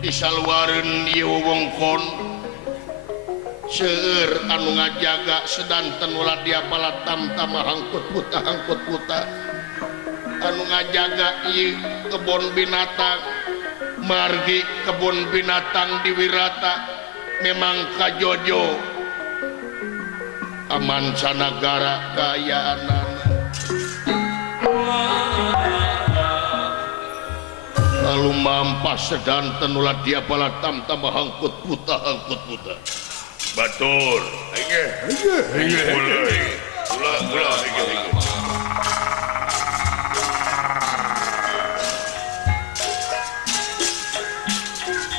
disalwareun ieu wewengkon seueur anu ngajaga sedanten ulah dia bala tamtam hangkut puta anu ngajaga ieu kebon binatang margi kebun binatang di Wirata memang kajojo aman sanagara kaayaanan lalu mampas sedanten ulah dia bala tamtam hangkut puta batur ulah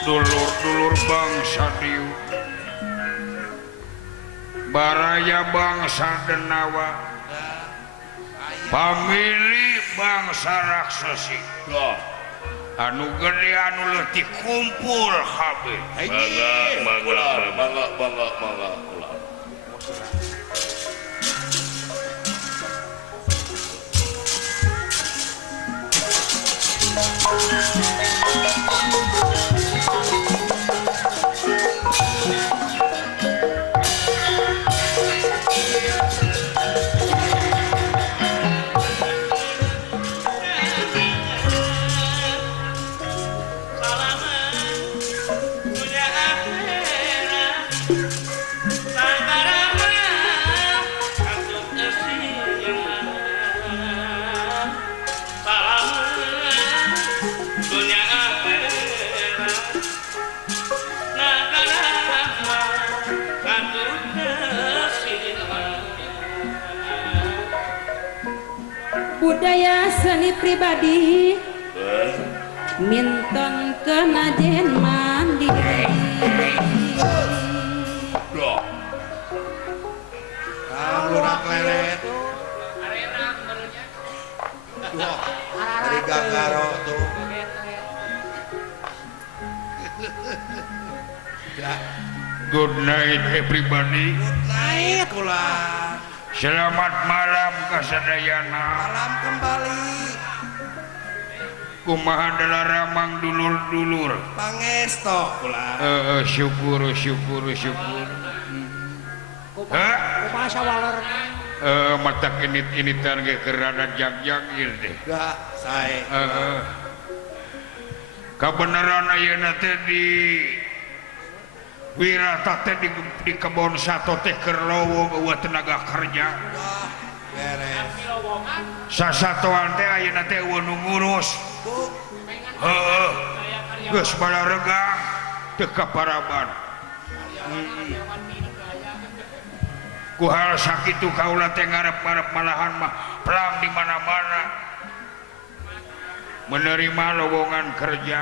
dulur-dulur bangsa diu baraya bangsa denawa pamili bangsa raksasi anu gede anu leutik kumpul habe bangga budaya seni pribadi minton kenajen mandiri lunak leret dari Gagaro tuh good night everybody good night ulah selamat malam kasadayana malam kembali kumaha dalamang dulur-dulur pangesto ulah syukur kumaha sawaler mata kinit-kinitan ge kerana jag-jagil deh gak sae kabeneran ayeuna teh di Wirata teh di kebon sato teh keur lowong eueuh tenaga kerja beres sasatoan teh ayeuna teh eueuh nu ngurus heeh geus balaregang teu kaparaban ku hal sakitu kaula teh ngarep-ngarep malahan mah pelang di mana-mana menerima lowongan kerja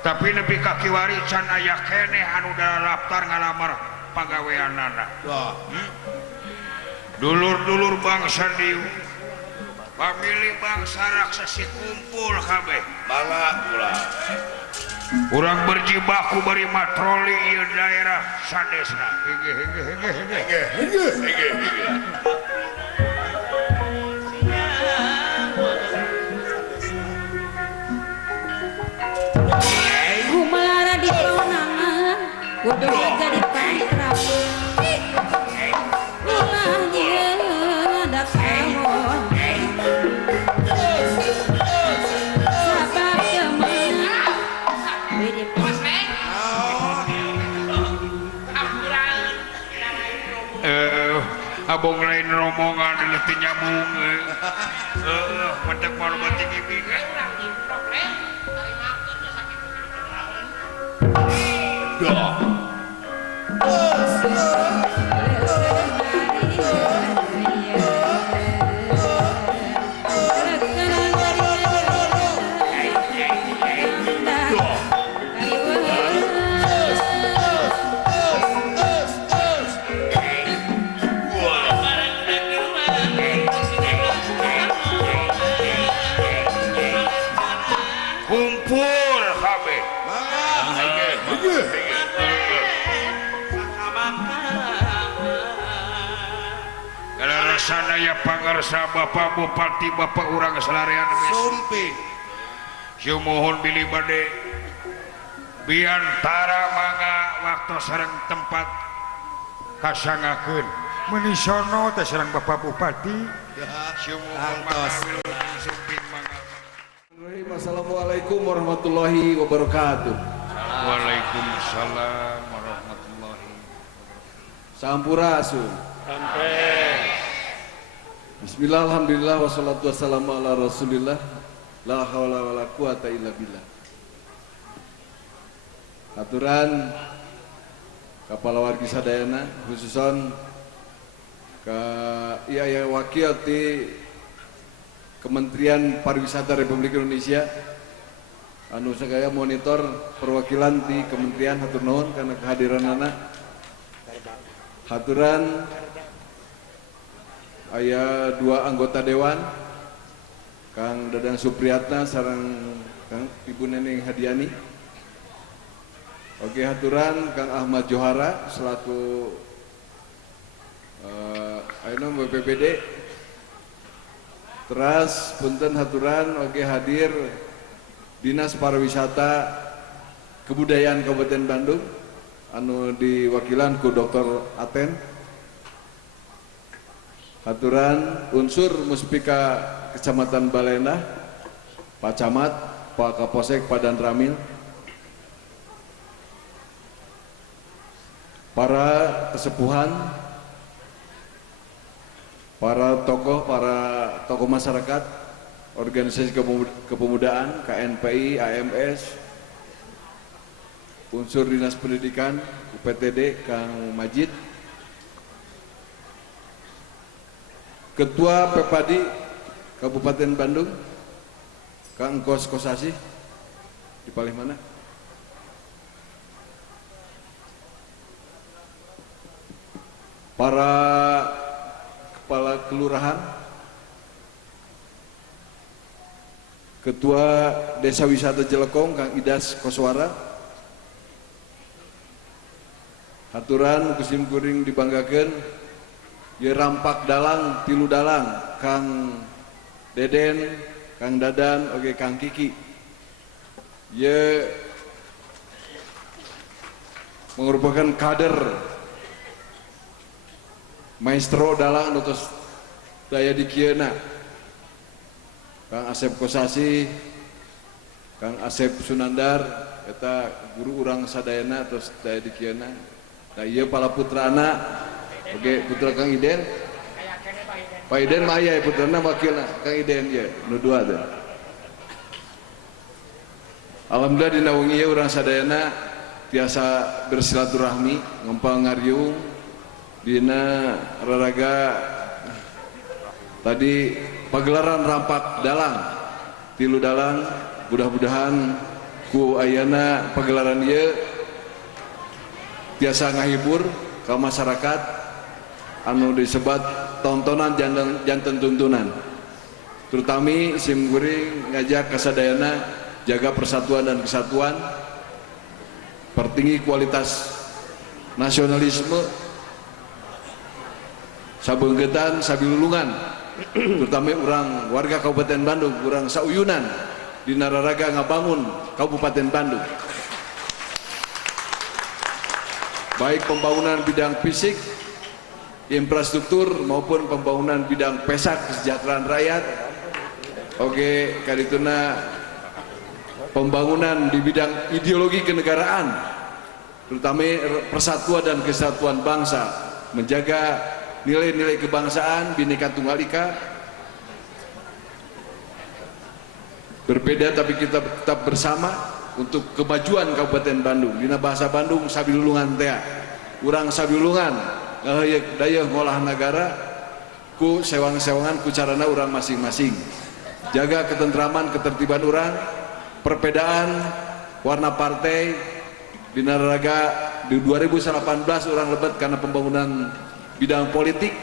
tapi nepi ka kiwari can aya keneh anu da daftar ngalamar pagaweanana dulur-dulur bangsa diu pamili bangsa raksasi kumpul kabeh bangga ulah urang berjibaku bari matroli ieu daerah sadesna kumaha di paunangan kudu jadi pantrang ulah ieu da kawon sabab temenan bede abong lain rombongan leutik nyambung mentek malu batik gigi kumpul kabeh sanaya pangarsa Bapak Bupati Bapak urang selarian Sumpi. Siu mohon bilih bade biantara mangga waktu sareng tempat kasangakeun menisono teh sareng Bapak Bupati siu mohon Antos. mangga sumping mangga. Assalamualaikum warahmatullahi wabarakatuh. Waalaikumsalam warahmatullahi wabarakatuh. Sampurasun. Bismillah, alhamdulillah, wassalatu wassalamu ala rasulillah. La hawla wa la quwata illa billah. Aturan Kepala Wargi Sadayana khususon ke iya wakil di Kementerian Pariwisata Republik Indonesia anu sagaya monitor perwakilan di kementerian hatur nuhun karena kehadiran anak haturan aya dua anggota dewan Kang Dadang Supriyatna sareng Kang Ibu Neneng Hadiani. Oke haturan Kang Ahmad Johara selaku ayeuna BPBD. Teras punten haturan oke hadir Dinas Pariwisata Kebudayaan Kabupaten Bandung anu diwakilan ku Dr. Aten. Haturan unsur Muspika Kecamatan Balena, Pak Camat, Pak Kapolsek Padan Ramil, para kesepuhan, para tokoh masyarakat, organisasi kepemudaan, KNPI, AMS, unsur Dinas Pendidikan, UPTD, Kang Majid, Ketua Pepadi Kabupaten Bandung, Kang Kos Kosasi, di palih mana? Para Kepala Kelurahan, Ketua Desa Wisata Jelekong, Kang Idas Koswara, haturan kusim kuring dibanggakeun, ye rampak dalang, tilu dalang, Kang Deden, Kang Dadan, oke Kang Kiki, ye merupakan kader maestro dalang utus daya dikieuna Kang Asep Kosasi, Kang Asep Sunandar eta guru urang sadayana terus daya dikieuna da ieu pala putrana oge putra Kang Iden Pak Iden mah aya putrana wakilna Kang Iden ye nu dua teh alhamdulillah dina wengi ieu urang sadayana tiasa bersilaturahmi ngempal ngariung dina raraga tadi pagelaran rampak dalang tilu dalang mudah-mudahan ku ayana pagelaran ieu tiasa ngahibur ka masyarakat anu disebat tontonan janten tuntunan terutama sim guring ngajak kasadayana jaga persatuan dan kesatuan pertinggi kualitas nasionalisme sabenggetan sabilulungan terutama orang warga Kabupaten Bandung orang sauyunan di nararaga ngabangun Kabupaten Bandung baik pembangunan bidang fisik infrastruktur maupun pembangunan bidang pesak kesejahteraan rakyat oke kadituna pembangunan di bidang ideologi kenegaraan terutama persatuan dan kesatuan bangsa menjaga nilai-nilai kebangsaan, Bhinneka Tunggal Ika, berbeda tapi kita tetap bersama untuk kemajuan Kabupaten Bandung. Dina bahasa Bandung sabilulungan teh, urang sabilulungan, daya ngolah negara, ku sewang-sewangan ku carana urang masing-masing. Jaga ketentraman, ketertiban urang, perbedaan warna partai dina raga di 2018 urang lebet karena pembangunan bidang politik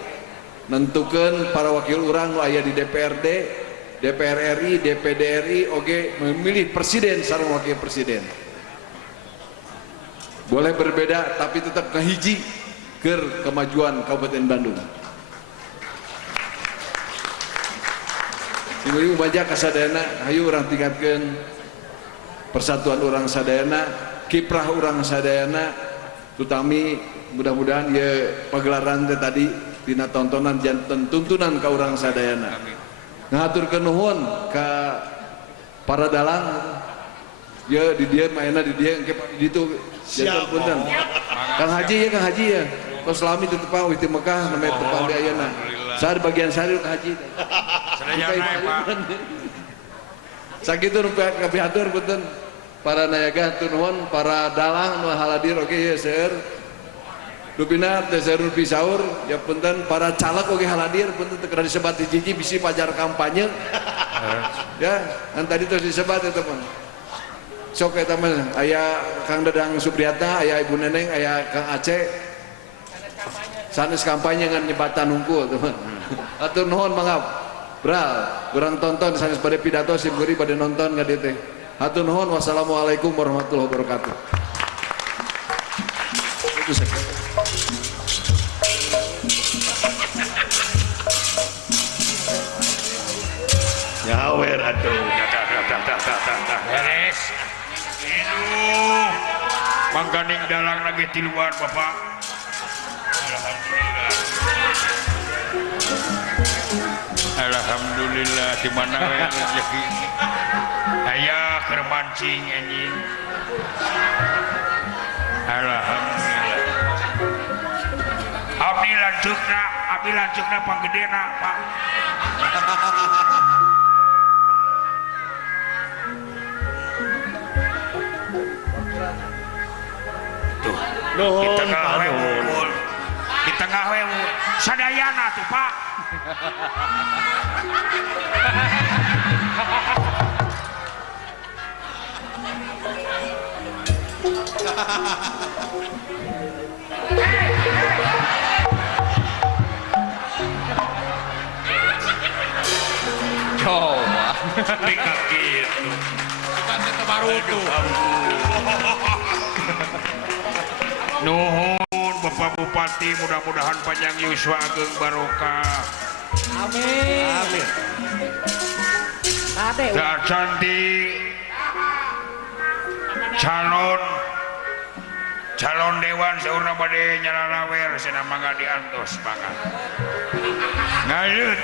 nentukan para wakil orang aya di DPRD, DPR RI, DPD RI oge memilih presiden sareng wakil presiden boleh berbeda tapi tetap ngahiji keur kemajuan Kabupaten Bandung Ibu baca kasadayana hayu urang tingkatkeun persatuan urang sadayana, kiprah urang sadayana, tutami mudah-mudahan ya pagelaran teh tadi dina tontonan janten tuntunan ka urang sadayana. Ngaturkeun nuhun ka para dalang ya di dia mainna di dia engke di ditu janten punten. Kang Haji ya Kang Haji ya. Kos lami di tepang witi Mekah namanya tepang di ayeuna. Saha bagian sari Kang Haji. Sadayana Pak. Sakitu nu kapihatur punten para nayaga hatur nuhun para dalang nu haladir oge ya seueur. Dupina teh seueur pisaur ya punten para caleg oge haladir punten teu kada disebat hiji bisi pajar kampanye. Ya, kan tadi terus disebat eta mah. Sok eta mah aya Kang Dadang Supriyatna, aya Ibu Neneng, aya Kang Aceh. Sanes kampanye ngan nyebatan hungkul teman. Atur nuhun mangga. Bral, urang tonton sanes bade pidato simkuring bade nonton ka dieu teh. Hatur nuhun wassalamualaikum warahmatullahi wabarakatuh. Itu saja. Nyawer atuh. Beres. Itu mangganing dalang lagi di luar Bapak. Alhamdulillah di mana rezeki. Aya keur mancing anjing. Alhamdulillah. Abdi lanceukna panggedena Pak. Di tengah we unggul. Di tengah we sadayana tuh Pak. Coba. Dikak gitu. Kita baru tuh. Nuhun Bapak Bupati, mudah-mudahan panjang yuswa ageng barokah. Amin. Amin. Ade. Saat cantik calon dewan saurna bade nyalalawer cenah mangga diantos banget. Ngalut.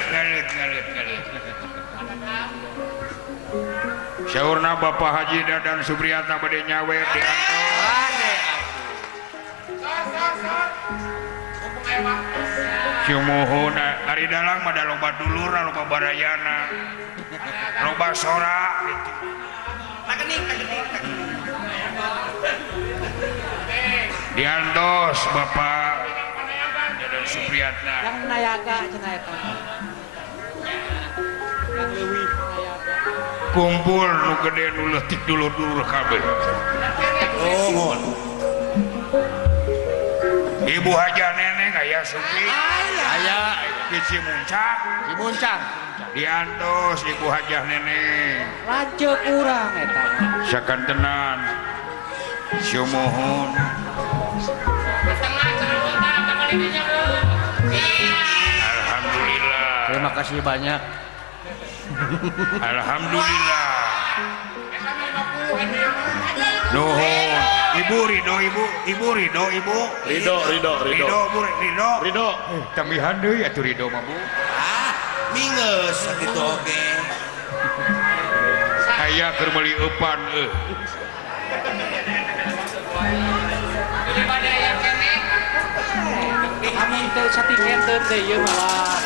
Saurna Bapak Haji Dadan Supriyatna bade nyawer diantos. Syumuhun ari dalang mah da loba dulur, loba barayana, loba sorak gitu. Diantos Bapak Dadan Supriyatna. Yang nayaga cenah eta. Yang leuwih nayaga. Kumpul nu gede nu leutik dulur-dulur kabeh. Nuhun. Ibu Haja Neneng aya Supri. Aya Bisi Muncak. di Muncang. Diantos Ibu Haja Neneng. Lanceuk urang eta. Sakantenan. Syumuhun. Alhamdulillah. Terima kasih banyak. Alhamdulillah. Nuhun. Ibu Ridho, Ibu Ridho, Ibu. Ridho. Bu Ridho. Ridho. Tambihan deui atuh Ridho mah Bu. Mingeus sakitu oge. Aya keur meuli eupan Amun teu satiket teu teh ieu mah.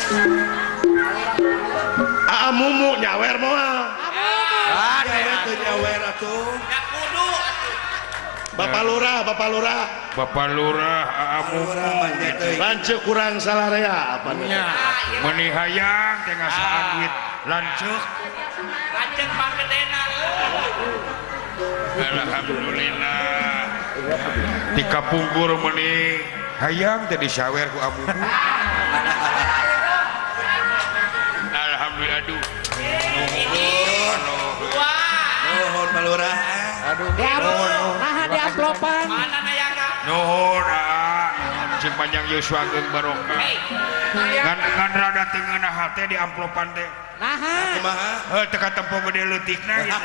Mumu nyawer moal. Nyawer teu nyawer atuh. Bapak Lurah. Bapak Lurah Lurah banyak teh. Lanceuk kurang salarea apa nih? meuni hayang teh ngasaan duit lanceuk. Alhamdulillah. Di kapungkur meuni hayang teh disawer ku amu. Alhamdulillah aduh. Nuhun Pak Lurah. Nah di amplopan. Nuhun sing panjang Yuswa geung barokah. Ngan rada teu ngeunah teh di amplopan teh. Naha. Kumaha? Teka tempo gede leutikna gitu.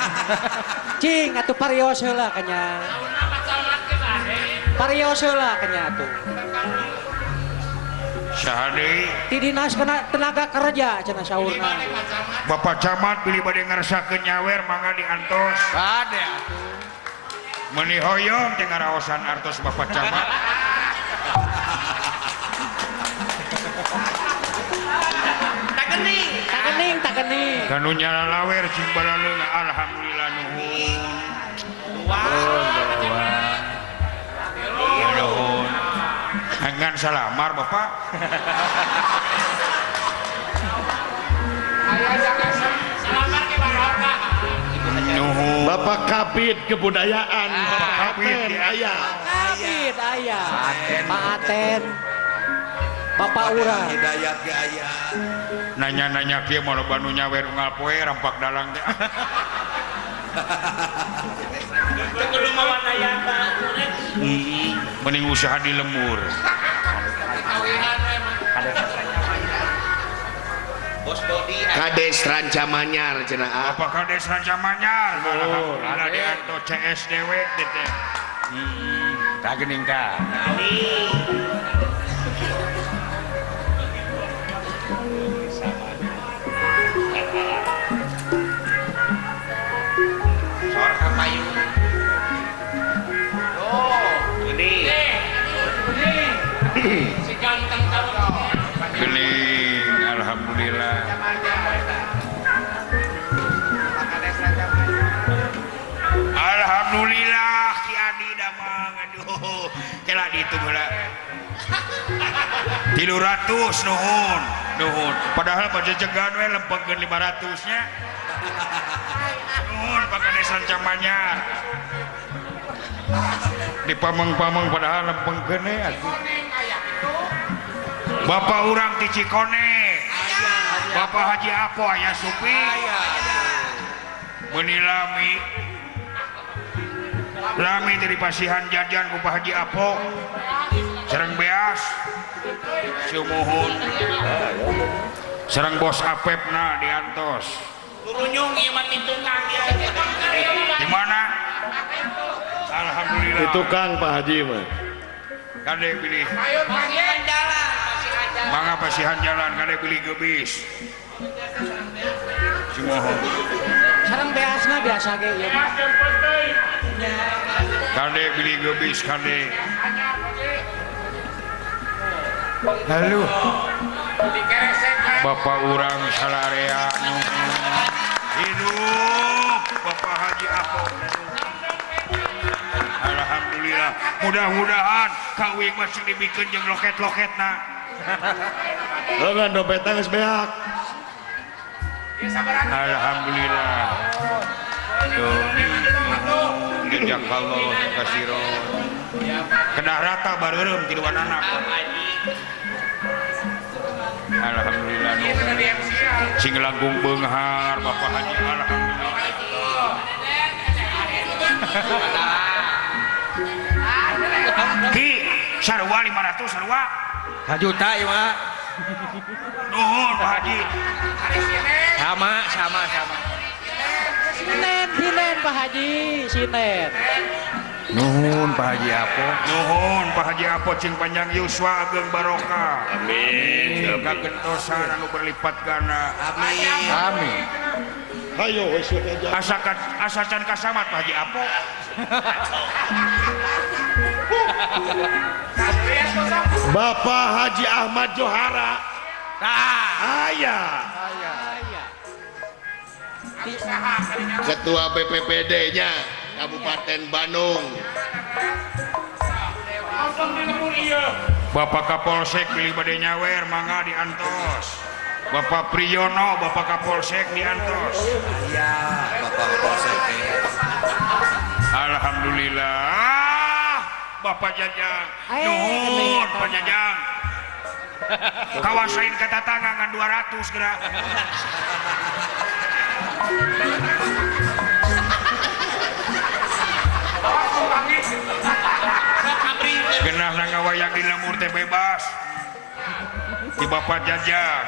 Cing atuh parios heula kanya. Parios heula kanya atuh. Saha deui? Ti dinas tenaga kerja cenah saurna. Bapak Camat pilih bade ngarasakeun nyawer mangga diantos. Bade atuh. Meuni hoyong teh ngaraosan artos Bapak Camat. Tak gening. Kanu nyala lawer cing balaleung alhamdulillah nuhun. Nuhun. Ngan salamar Bapak. Nuhun. Bapak Kabid Kebudayaan Bapak Kabid, Aten ya. aya Kabid aya. Pak Aten. Bapak Urang. Hidayat ge aya. Nanya-nanya kieu mau loba nu nyawer unggal poe rampak dalang teh. Mending usaha di lembur. Kades Rancamanyar cenah Bapak Kades Rancamanyar. Alhamdulillah dianto CSDW teh. Tak gening ka. Gening alhamdulillah. Alhamdulillah Ki Adi damang aduh kela ditu heula 300 nuhun padahal pajejegan we lempengkeun 500 nya nuhun Pak Kades Rancamanyar dipameng-pameng padahal lempengkeun we atuh Bapak urang ti Cikone Bapak Haji Apo aya Supi meuni lami dari pasihan jajan ku Pak Haji Apo sareng beas sumuhun sareng bos Apepna diantos Turunyung ieu mah tukang ya. di mana alhamdulillah itu Kang Pak Haji mah kade pilih mangga pasihan jalan kade pilih gebis sumuhun Sareng beasna biasa ge ieu. kade pilih gebis kade halo Bapak urang salarea hidup Bapak Haji Apo alhamdulillah mudah-mudahan kawing masih dibikeun jeung loket-loketna dengan dompetna geus beak alhamdulillah jazakallah kasiron kedah rata bareureum ti dua anak alhamdulillah sing langkung beunghar Bapak Haji alhamdulillah Ki sarua 500 sarua 1 juta ieu mah. nuhun Pak Haji Sama. Sinen Pak Haji, sinen. Nuhun Pak Haji Apo. nuhun Pak Haji Apo cing panjang yuswa ageng barokah amin kagentosan anu berlipat ganda Amin. ayo wes aja asa can kasamat Pak Haji Apo Bapak Haji Ahmad Johara aya Ketua BPPD-nya Kabupaten Bandung Bapak Kapolsek pilih bade nyawer mangga diantos Bapak Priyono Bapak Kapolsek diantos Iya, Bapak Kapolsek. alhamdulillah Bapak Jajang nuhun Pak Jajang kawasain kata tangan 200 gerak genah ngawayang di lemur teh bebas di Bapak Jajang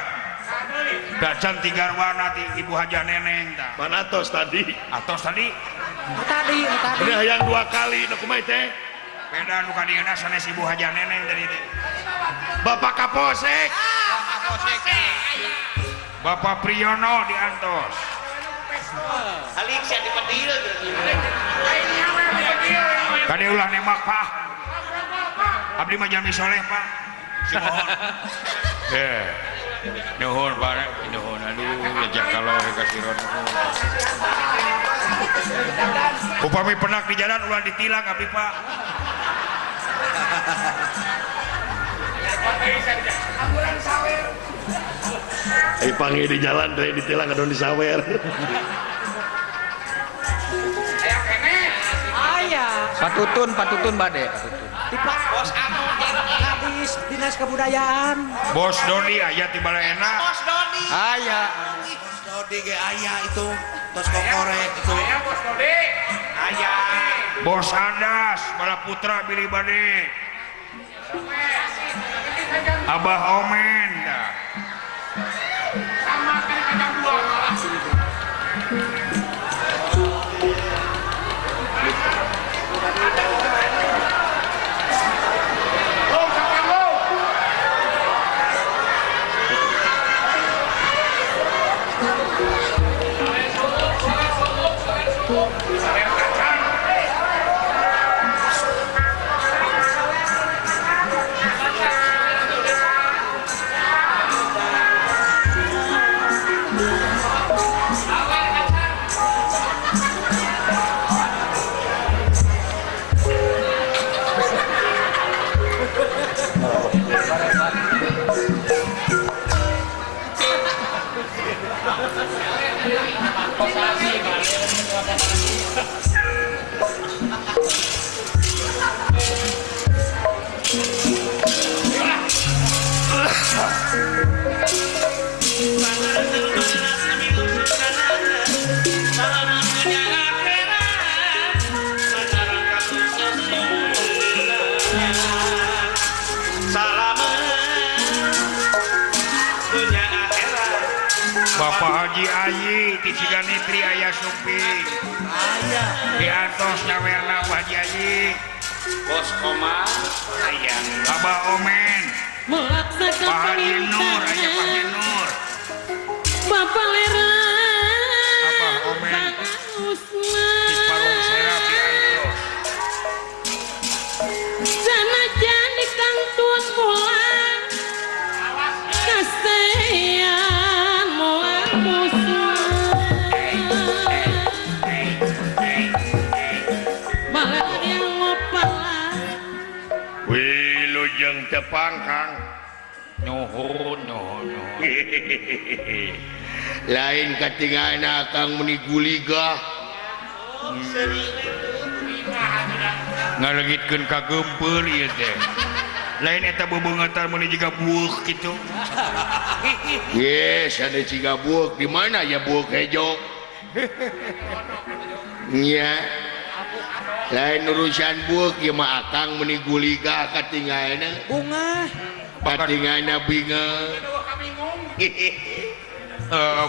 dacan tiga warna ti ibu haja neneng tah. Mana tos tadi? Atos tadi Tadi. Ini hayang 2 kali nu kumaha teh? beda nu kadieuna sanes ibu haja neneng tadi teh. Bapak Kapolsek. Bapak Priyono di Antos. Kade ulah nembak Pak. Abdi mah jami soleh Pak. Simohon. Nuhun Pak, nuhun aduh lejak kalau kasih ron. Upami penak di jalan ulah ditilang abdi Pak. Ai panggil di jalan teh ditilang adon disawer. Ayah. Patutun bade. Tipak bos anu habis dinas kebudayaan. Bos Doni aya ti Balaena. Aya. Bos Dodi ge aya itu. Tos kokorek itu. Bos Andas bala putra Billy Bade. Abah Omen dah. Bapak Haji Ayi di Ciganitri aya Suping. Di Antos nyawerna Pak Haji Ayi. Bos Koma aya. Abah Omen. Pak Haji Nur aya Pak Haji Nur. Bapak Lera. Abah Omen. Di Parung Serap di Antos. Sanajan di Kang Tun mulan. Kasean mulan musuh. Malah yang ngopalan. Wilujeng tepang Kang. Nuhun. Lain katingana Kang meni guliga. Ngalegitkeun ka geumpeur ieu teh. Lain eta bebeungetan meuni jiga bueuh kitu. Yes, ada ciga buuk di mana ya buuk hejo? Nya. Lain urusan buuk ya mah akang meni guliga katingana. Bunga. Katingana bingung.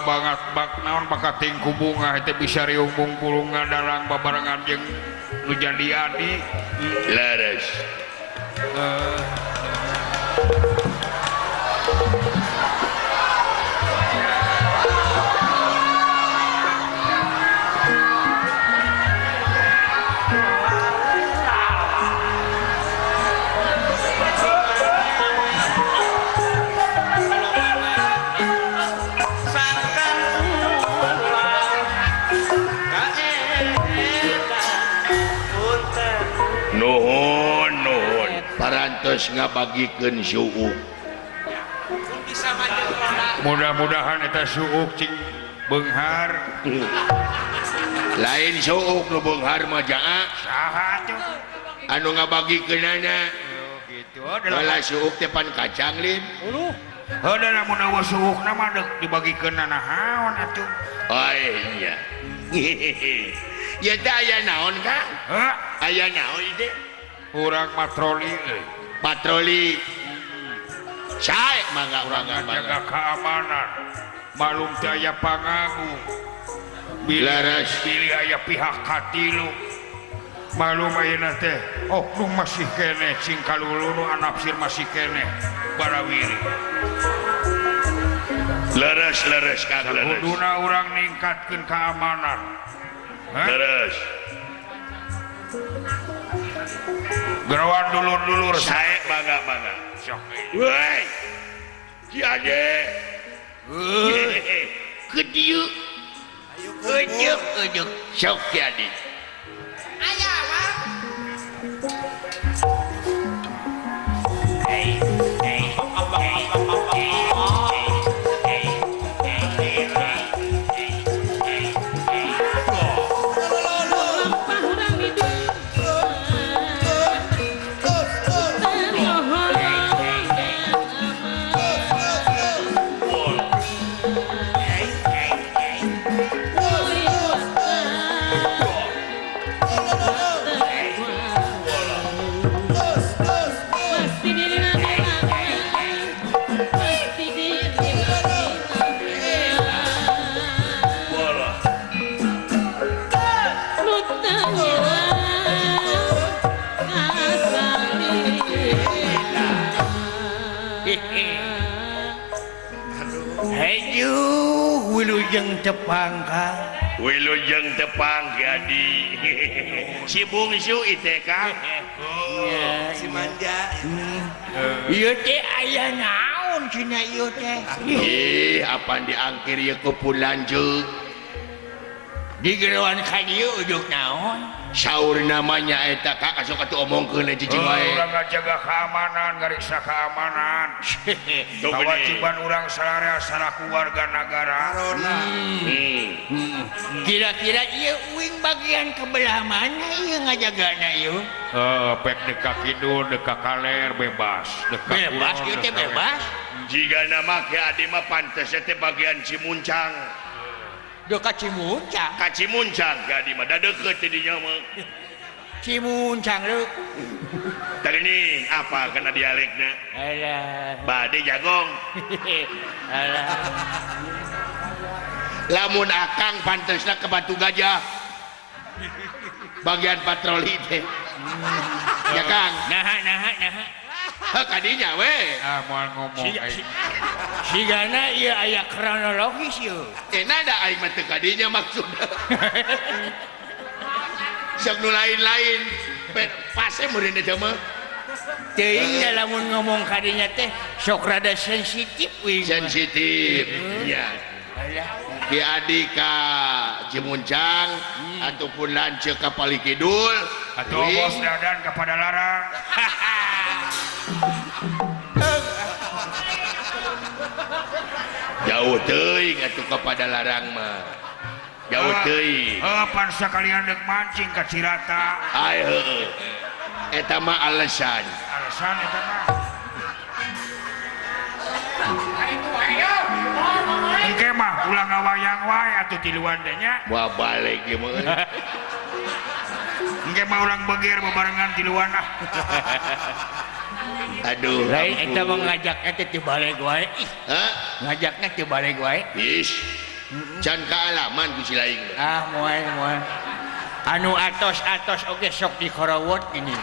Banget bak naon bakating ku bunga itu bisa riumbung pulungan dalang babarengan jeung nu jadi adi. Laras. Nuhun. Parantos ngabagikeun suuk. Mudah-mudahan eta suuk cing beunghar. Lain suuk nu beunghar mah jaa. Saha tuh? Anu ngabagikeunana. Gitu. Wala suuk teh pan kacang lin. Uluh. Heuh lamun eueuh suukna mah deuk dibagikeun naon atuh. Oh iya. Ya teh aya naon Kang? Heuh, Aya naon teh? urang patroli euy. Patroli. Sae mangga urang Jaga mangga. keamanan. malum teh aya pangagung Laras. pilih aya pihak katilu malum ayeuna teh oknum masih kene cing kalulu nu anapsir masih kene barawiri Leres Kang leres. kuduna urang ningkatkeun keamanan. Hah? Leres. Gerawan dulur-dulur Sae bangga. sok. Woi. Ki Ade. Ke dieu. Ujuk. Sok Ki Ade. Ayah, Mak. lampah urang hidup pasti diri Heju wilujeng tepang Kang. Wilujeng tepang Gadi. Si bungsu ITK. Si manja. Ieu teh aya naon cenah ieu teh? Apa diangkir ya ku pulanjut. Di gerawan ka dieu ujug naon? Saur namanya eta Kak asup atuh omongkeun cicing wae. Urang ngajaga keamanan, ngariksa keamanan. Kewajiban urang sararea salaku warga negara. Kira-kira ieu uing bagian kebelah mana ieu ngajagana ieu? Pek dekat kidul, dekat kaler bebas. Bebas ieu teh bebas. Jika nama ke adi mah pantes teh bagian Cimuncang. Dekat Cimuncang. Ka Cimuncang ke adi mah da deukeut teh dinya mah. Cimuncang lu. Tadi ini apa kena dialeknya? Alah. Bade jagong. Alah. Lamun akang pantesna ke Batu Gajah. Bagian patroli teh. Ya Kang. Nah. Kadinya we. Moal ngomong Sigana ieu aya kronologis ieu. Nada aing mah teu kadinya maksudna. Sok nu lain-lain. Pase meureun eta mah. Teuing da lamun ngomong kadinya teh sok rada sensitif we. Sensitif. Ya. Alah. Di adi ka Cimuncang ataupun lanceuk ka Palikidul. atau bos dadan kepada larang. Jauh teuing atuh kepada larang mah. Jauh teuing. Pan sakalian dek mancing ka Cirata. Ai heueuh. Eta mah alasan. Alasan eta mah. Engke mah ulang ngawayang wae atuh tiluan teh nya. Moal balik ieu mah. Engke mah ulang beger bebarengan tiluan ah. Aduh. Lain eta ampun. mah ngajakna teh teu baleg wae. Hah? Ngajakna teu baleg wae. Ish. Can kaalaman ku si laing. Ah, moal. Anu atos-atos oge sok dikorowot ini.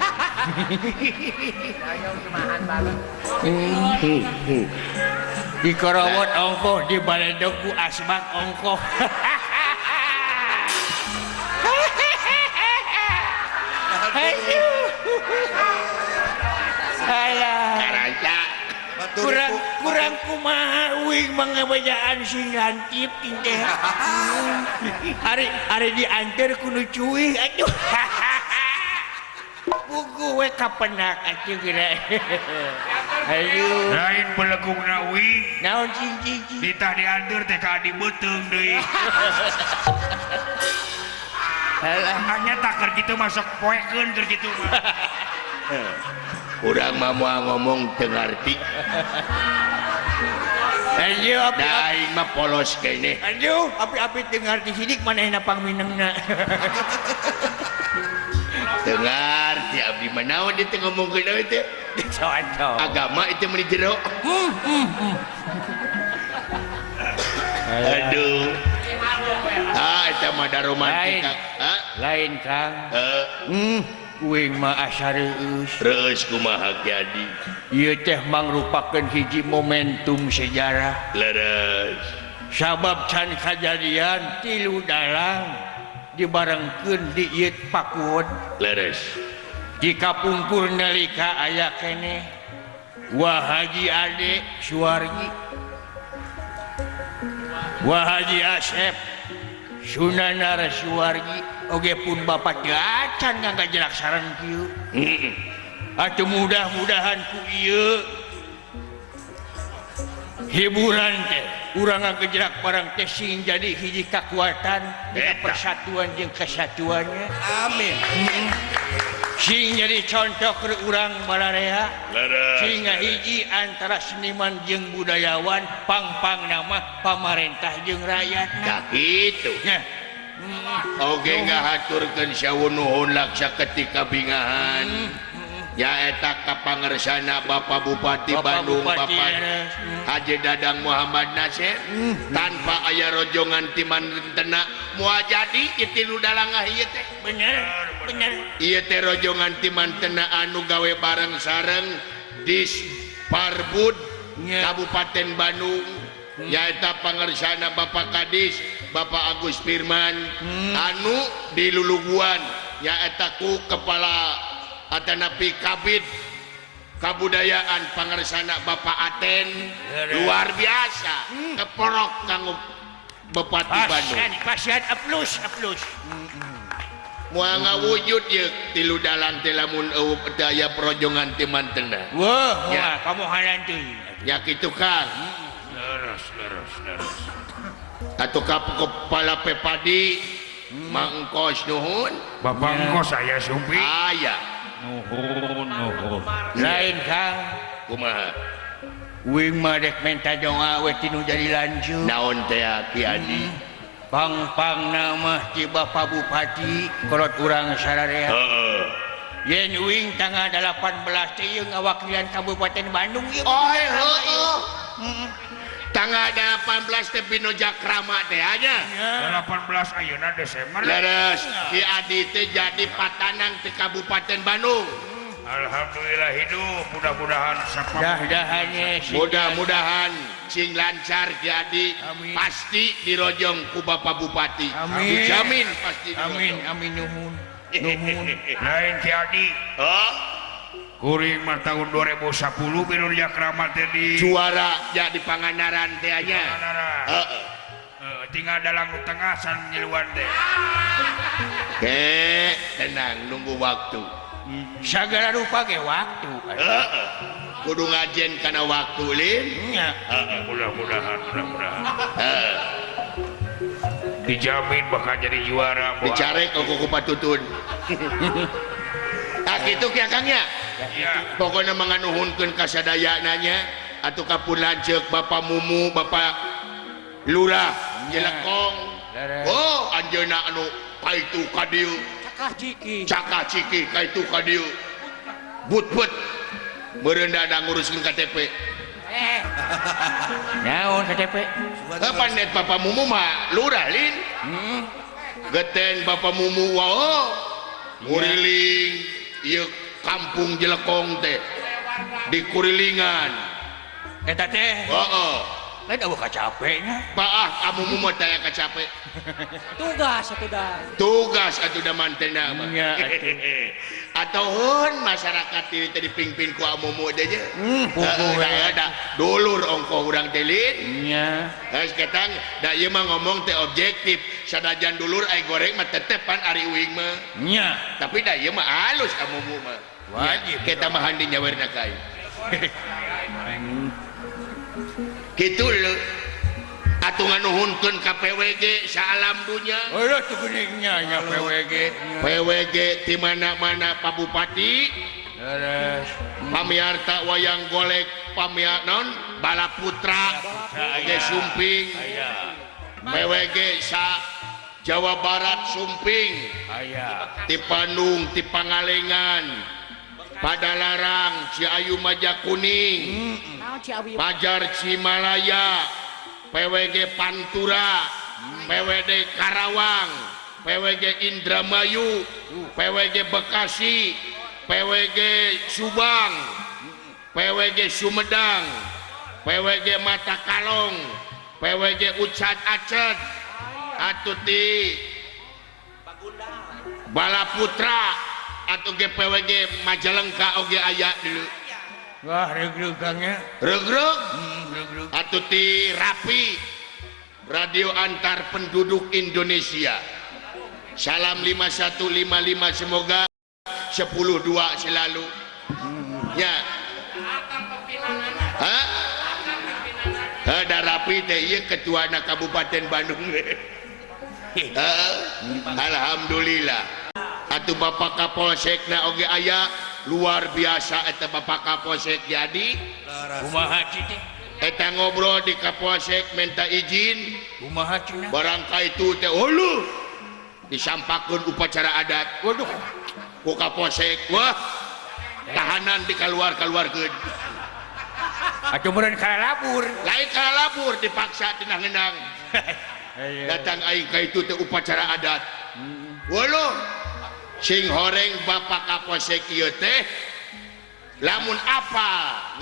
Dikorowot ongkoh, dibaledog ku asbak ongkoh. Alah. Karaja. Kurang kumaha uing mangabajaan sing lantip teh. Hari diantar kudu cuy aduh. Pugu we kapenak atuh geura. Ayo. Lain belegungna uing. Naon cincin. Ditah dianteur teh ka adi beuteung deui. Alah. Hanya tak keur kitu masuk poekeun keur kitu mah. Urang mah moal ngomong teu ngarti. Ayo api. Da aing mah polos kene. Aduh, api-api dengar di sidik manehna pangminengna. Teu ngarti abdi mah naon dia teu ngomongkeun naon teh? Cocok. Agama itu meni jero. aduh eta mah da romantik lain Kang uing mah asa reus terus kumaha jadi ieu teh mangrupakeun hiji momentum sejarah leres sabab can kajadian tilu dalang dibarengkeun di ieu pakuwon leres jika pungkur nalika aya keneh Wah Haji Ade Suwargi Wah Haji Asep Sunanar Suwargi oge pun bapak acan ngangga jerak sareng kieu atuh mudah-mudahan ku ieu hiburan teh urang ngagejerak barang teh sing jadi hiji kakuatan dina persatuan jeung kesatuannya Amin. sing jadi contoh ke urang balarea leres sehingga hiji antara seniman jeung budayawan pang-pang nama pamarentah jeung rakyat nah kitu nya oge ngahaturkeun sawu nuhun laksa ketika bingahan nyaeta ka pangersana Bapak Bupati Bandung Bapak Haji Dadang Muhammad Nasir tanpa aya rojongan ti mantena moal jadi tilu dalang ieu teh bener ieu teh rojongan ti mantena anu gawe bareng sareng di Parbud Kabupaten Bandung nyaeta pangersana Bapak Kadis Bapak Agus Firman anu di Luluguan nyaeta ku kepala Atanapi Kabid Kabudayaan pangersana Bapak Aten luar biasa keporok kanggo Bupati Bandung pasien aplus moal ngawujud ye tilu dalang teh lamun eueuh daya projongan ti mantena wah Ya. kamu halan teuing nya kitu Kang leres atuh ka kepala Pepadi mangkos nuhun Bapak engko saya Sumpi aya nuhun lain Kang kumaha uing mah dek menta doa we tinu jadi lanjut naon teh Ki Adi pang nama ti Bapak Bupati kolot urang sararea heeh yen uing tanggal 18 teh ieu ngawakilan Kabupaten Bandung ieu heeh tanggal 18 teh Pino Jakrama teh aja 18 ayeuna Desember leres Ki Adi teh jadi patanang di Kabupaten Bandung alhamdulillah hidup mudah-mudahan sapam dah-dahanye mudah-mudahan sing lancar Ki Adi Amin. pasti dirojong ku Bapak Bupati Amin. dijamin pasti amin dirojong. amin nuhun lain Ki Adi Oh, kuring mah tahun 2010 Pino Jakrama teh di juara jadi Pangandaran teh nya heeh tinggal dalam tengah san nyeluan teh tenang nunggu waktu sagala rupa ge waktu heeh kudu ngajen kana waktu lin nya mudah-mudahan heeh dijamin bakal jadi juara Bo. dicarek ku patutun tak gitu ya Kang ya Iya. pokoknya menganuhunkeun kasadaya nanya atuh kapun lanceuk Bapak Mumu Bapak Lurah Jelekong oh anjeunna anu kaitu ka dieu cakah ciki kaitu ka dieu but meureun da nguruskeun KTP naon KTP kapan net Bapak Mumu mah Lurah lin geten Bapak Mumu wah nguriling ieu kampung Jelekong teh di Kurilingan eta teh heeh lain eueuh kacapenya kamu mah taya kacape tugas atuh da mantena mah nya atuhun masyarakat ieu teh dipingpin ku amumu teh nya puguh ada dulur ongko urang teh lin nya geus ketang da ieu mah ngomong teh objektif sadajan dulur ai goreng mah tetep pan ari uing mah nya tapi da ieu mah halus amumu mah wajib kita mah handi nyawerna kai kitu lho atuh nganuhunkeun ka PWG saalam dunya eueuh tuh geuning nya PWG di mana-mana Pak Bupati leres pamiarta wayang golek pamiarnon Balaputra ge Sumping PWG sa Jawa Barat Sumping aya di Bandung di Pangalengan Padalarang Ciayu Maja Kuning Pajar Cimalaya PWG Pantura, PWD Karawang, PWG Indramayu, PWG Bekasi, PWG Subang, PWG Sumedang, PWG Matakalong, PWG Ucat Acet, atuti Balaputra, atau PWG Majalengka oge aya dulu. Wah, regrugangnya. Regrug, atuti Rapi, Radio Antar Penduduk Indonesia. Salam 5155, semoga 10-2 selalu. Ya. Hah? Ada Rapi teh ieu ketua na Kabupaten Bandung. Alhamdulillah. Atuh Bapak Kapolsekna oge aya luar biasa eta Bapak Kapolsek jadi. Kumaha teh? Eta ngobrol di Kapolsek minta izin. Kumaha cenah? Barang kaitu teh hulu disampakeun upacara adat. Waduh, Ku Kapolsek, wah tahanan dikaluar-kaluarkeun. atuh meureun kalabur. Lain kalabur dipaksa tina ngeunang. Datang aing kaitu teh upacara adat. Waluh sing horeng Bapak Kapolsek ieu teh lamun apa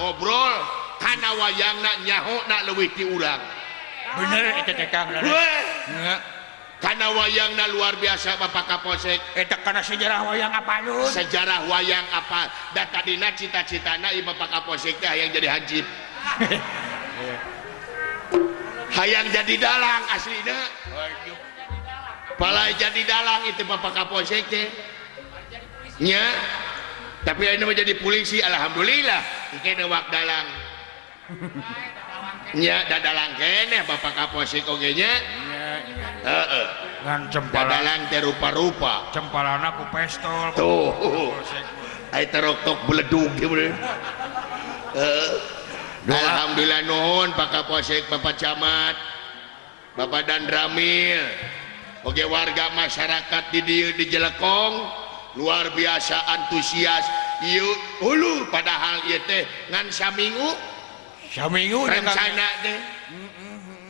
ngobrol kana wayangna nyahona leuwih ti urang. Bener eta teh Kang. Weh, kana wayangna luar biasa Bapak Kapolsek. Eta kana sejarah wayang apalun. Sejarah wayang apa da tadina cita-citana ieu Bapak Kapolsek teh hayang jadi hansip. Hayang jadi dalang aslina. Palai jadi dalang itu Bapak Kapolsek teh. Nya. Tapi ayeuna mah jadi polisi alhamdulillah. Ike wak dalang. Nya da dalang keneh Bapak Kapolsek oge nya. Heeh. Ngan Da cempala. dalang teh rupa-rupa. Cempalana ku pistol. Tuh. Ai terok-tok beledug teh bener. Alhamdulillah nuhun Pak Kapolsek, Bapak Camat, Bapak Dandramil, oge warga masyarakat di dieu di Jelekong luar biasa antusias. Ieu hulu padahal ieu teh ngan saminggu Saminggu rencana teh.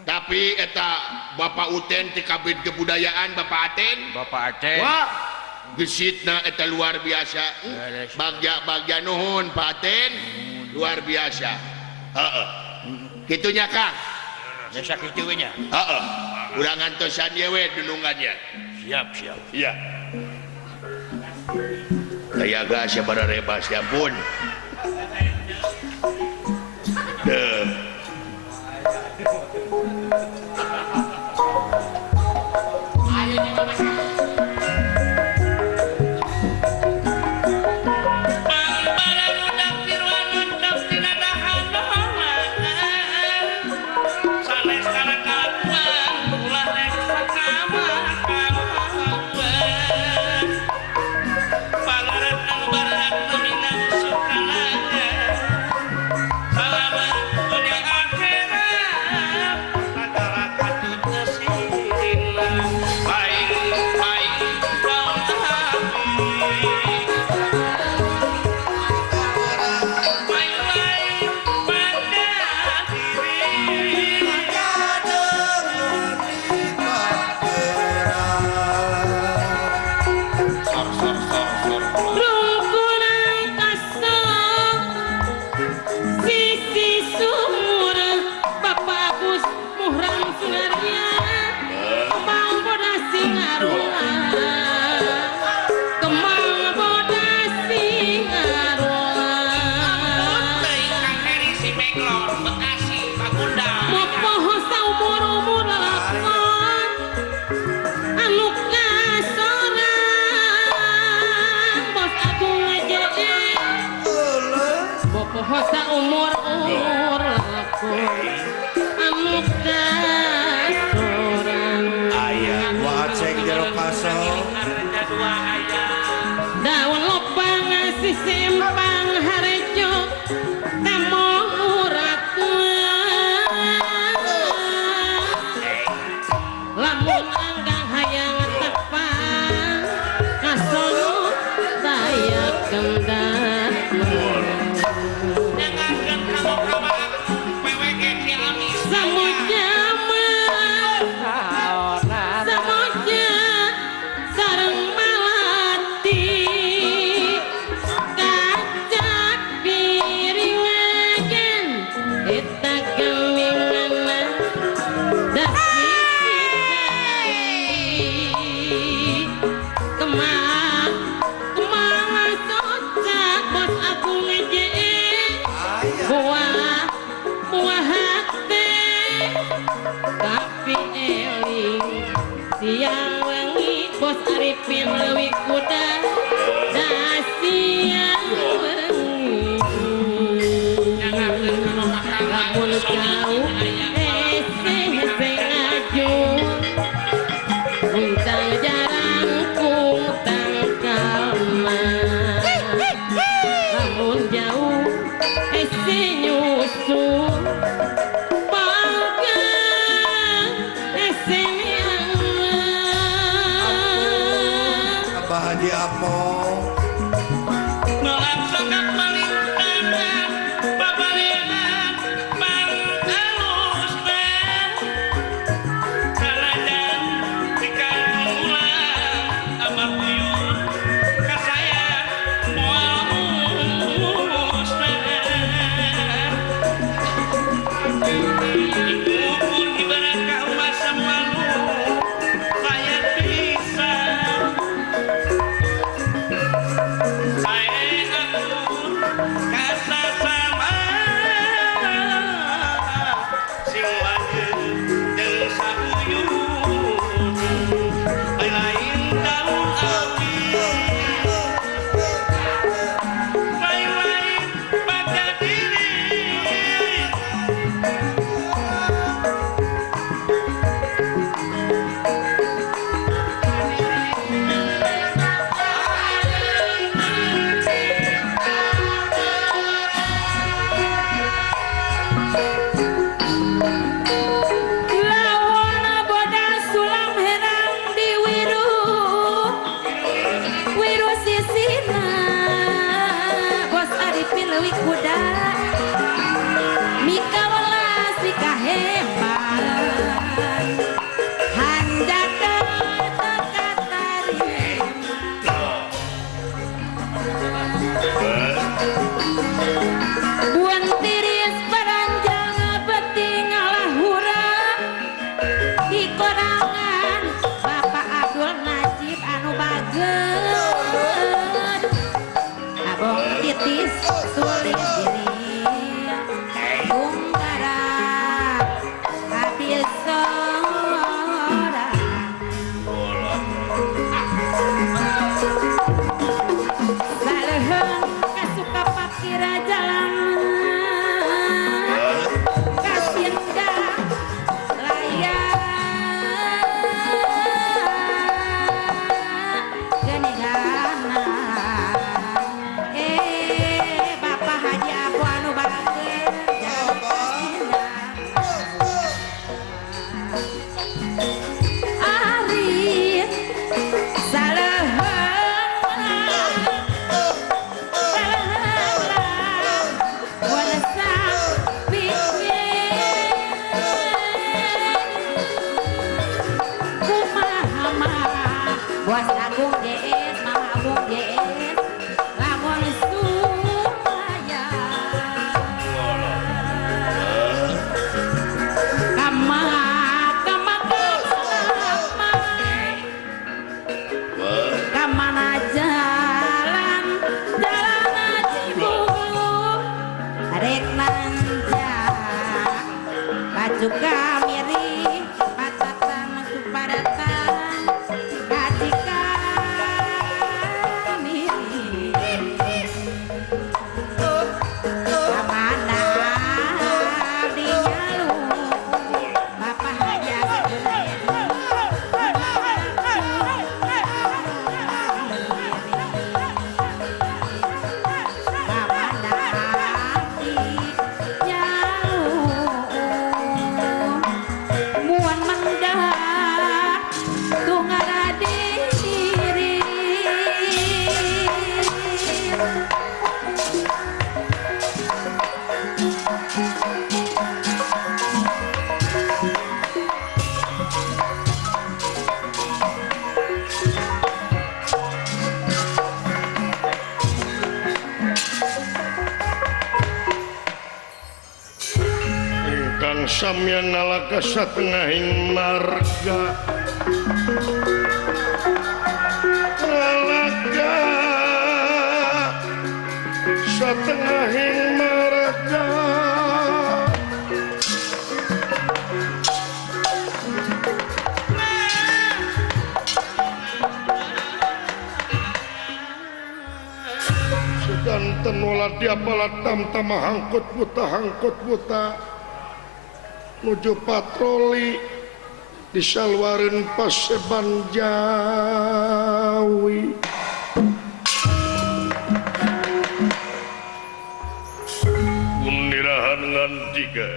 Tapi eta Bapak Uten ti Kabid Kebudayaan Bapak Aten. Bapak Aceh. Wah, gesitna eta luar biasa. Bagja nuhun Pak Aten luar biasa. Heeh. Kitunya Kang. Ya sakitu we nya. Heeh. Urang ngantosan ye we dunungannya. Siap, siap. Iya. Daya gas ya para rebas ya pun. Deh. Siang wengi bos Arifin leuwih kuda siang wengi lamun kau heseng ngaju muncang jarang kutang kalma lamun jauh heseng nyusul Haji Apong melaksanakan palintanan babalean pangalusna kaladan dikalulang abah buyut kasayang moal musna dikubur ibarat kau masa malu saya bisa Samyan nalaka satengahing marga nalaka satengahing marga sedanten waladi apalat tam-tama hangkut buta nuju patroli di salwareun Paseban Jawi Gunirahan ngantiga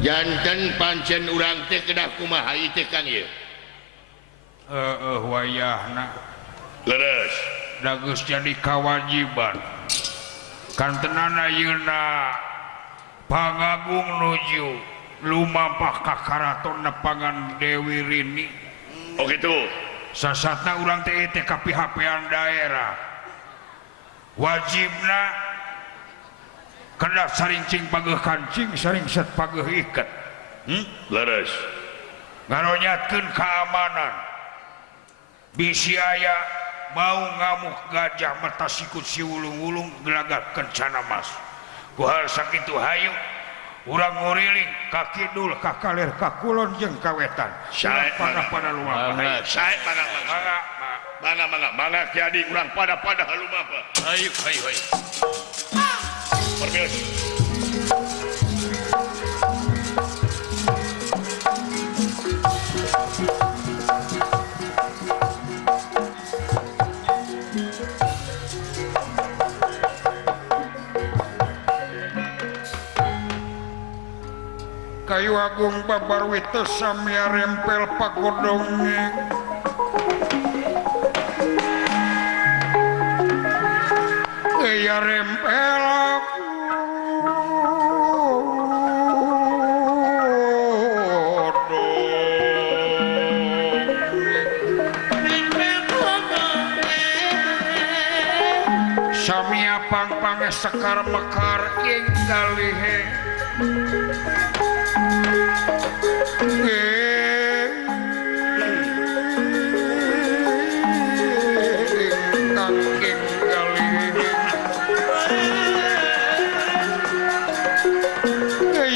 janten pancen urang teh kedah kumaha ieu teh Kang ieu wayahna leres da geus jadi kawajiban kantenana yeuna pangagung nuju lumampah ka karaton nepangan Dewi Rini. Oh gitu. Sasatna urang teh ka pihapean daerah. Wajibna kada sarincing pageuh kancing saringset pageuh iket. Leres. Ngaronyatkeun keamanan. Bisi aya mau ngamuk gajah mata sikut si wulung-wulung gelagat kencana mas. Kuhal sakitu hayu urang nguriling ka kidul ka kaler ka kulon jeung ka wetan. Sae pada lumampah. Sae mangga kiadi urang pada lumampah. Hayu. Permisi. Kayu agung babarwi teu samia rempel pagodonge ya rempel samia pang-pange sekar mekar ing kalihe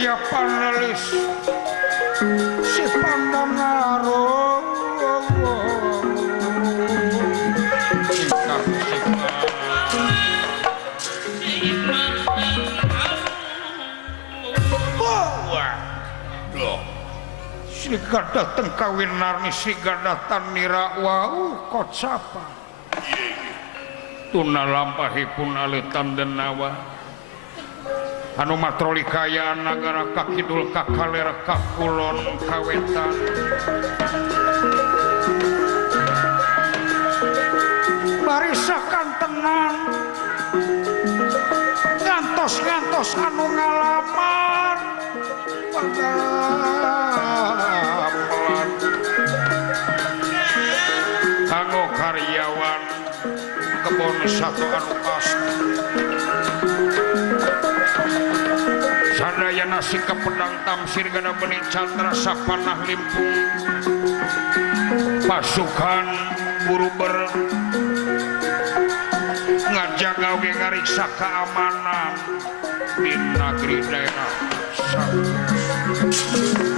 ya panelis si pandanaro siga dateng kawin narni siga datang nira wau kocapa tuna lampahipun alitan denawa anu matroli kayaan nagara kakidul kakaler kakulon kawetan barisakan tenang ngantos anu ngalaman kanggo karyawan kebon satu anu pasti sadaya nasi kepedang tamsir gana bening candra sapanah limpung pasukan buruber ngajaga ngariksa keamanan di negeri daerah Sanggeus.